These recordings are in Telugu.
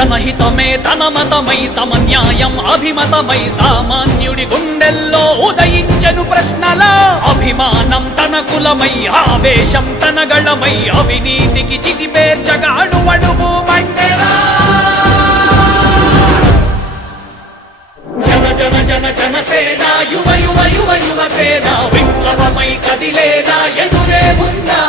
జనహితమే తన మతమై సమన్యాయం అభిమతమై సామాన్యుడి గుండెల్లో ఉదయించెను ప్రశ్నల అభిమానం తన కులమై ఆవేశం తన గళమై అవినీతికి చితిపేర్చగా అడువడుగు మండెరా జన జన జన జనసేన యువ యువ యువ యువసేన విప్లవమై కదిలేనా ఎదురే ఉందా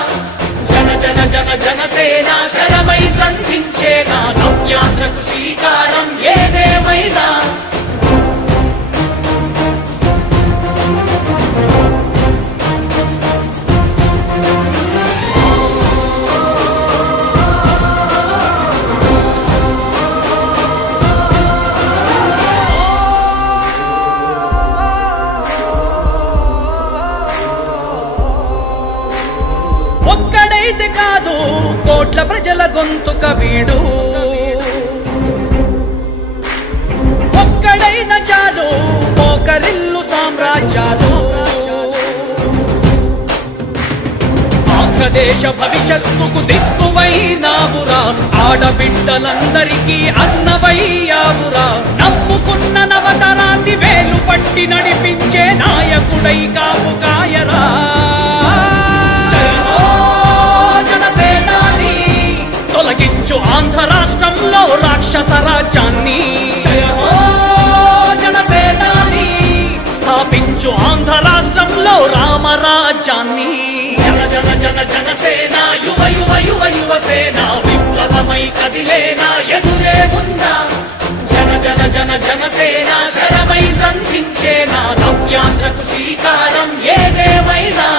జన జన జన జనసేన శరమై సంధించేనా నవ్యాంధ్రకు శ్రీకారం ఏదేమైనా ఒక్కడైతే కాదు కోట్ల ప్రజల గొంతుక వీడు ఒక్కడైన చాలు మోకరిల్లు సామ్రాజ్యాలు ఆంధ్రదేశ భవిష్యత్తుకు దిక్కువైనావురా ఆడబిడ్డలందరికీ అన్నవయ్యావురా నమ్ముకున్న నవతరాన్ని వేలు పట్టి నడిపించే నాయకుడై కాపు కాయరా తొలగించు ఆంధ్ర రాష్ట్రంలో రాక్షస రాజ్యాన్ని జయ హో జనసేనాని స్థాపించు ఆంధ్ర రాష్ట్రంలో రామరాజ్యాన్ని జన జన జన జనసేన యువ యువ యువ యువసేన విప్లవమై కదిలేనా ఎదురే ఉందా జన జన జన జనసేన శరమై సంధించేనా నవ్యాంధ్రకు శ్రీకారం ఏదేమైనా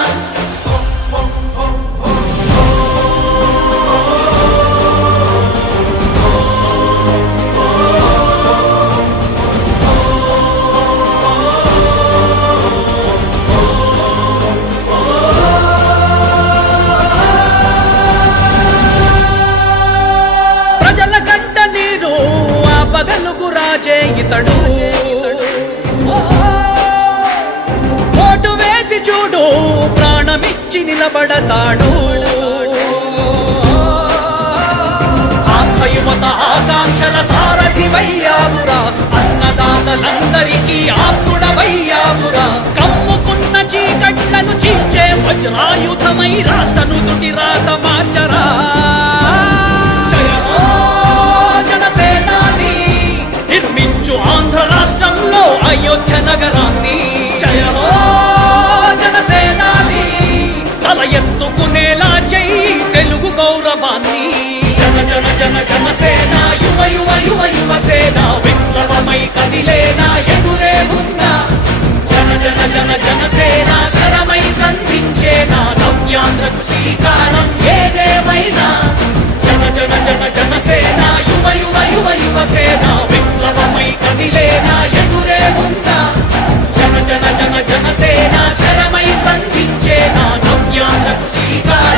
పగలుగు రాజే ఇతడు ఓటు వేసి చూడు ప్రాణమిచ్చి నిలబడతాడు ఆత్మయువత ఆకాంక్షల సారథివయ్యావురా అన్నదాతలందరికీ ఆత్ముడవయ్యావురా కమ్ముకున్న చీకట్లను చీల్చే వజ్రాయుధమై రాష్ట్రను తుటి రాత మార్చరా నిర్మించు ఆంధ్ర రాష్ట్రంలో అయోధ్య నగరాన్ని జయ హో జనసేనాని తల ఎత్తుకునేలా చెయ్యి తెలుగు గౌరవాన్ని జన జన జన జనసేన యువ యువ యువ యువసేన విప్లవమై కదిలేనా ఎదురే ఉందా జన జన జన జనసేన శరమై సంధించేనా నవ్యాంధ్రకు శ్రీకారం ఏదేమైనా జన జన జన జనసేన యువ యువ యువ యువసేన విప్లవమై కదిలేనా ఎదురే ఉందా జన జన జన జనసేన శరమై సంధించేనా నవ్యాంధ్రకు శ్రీకారం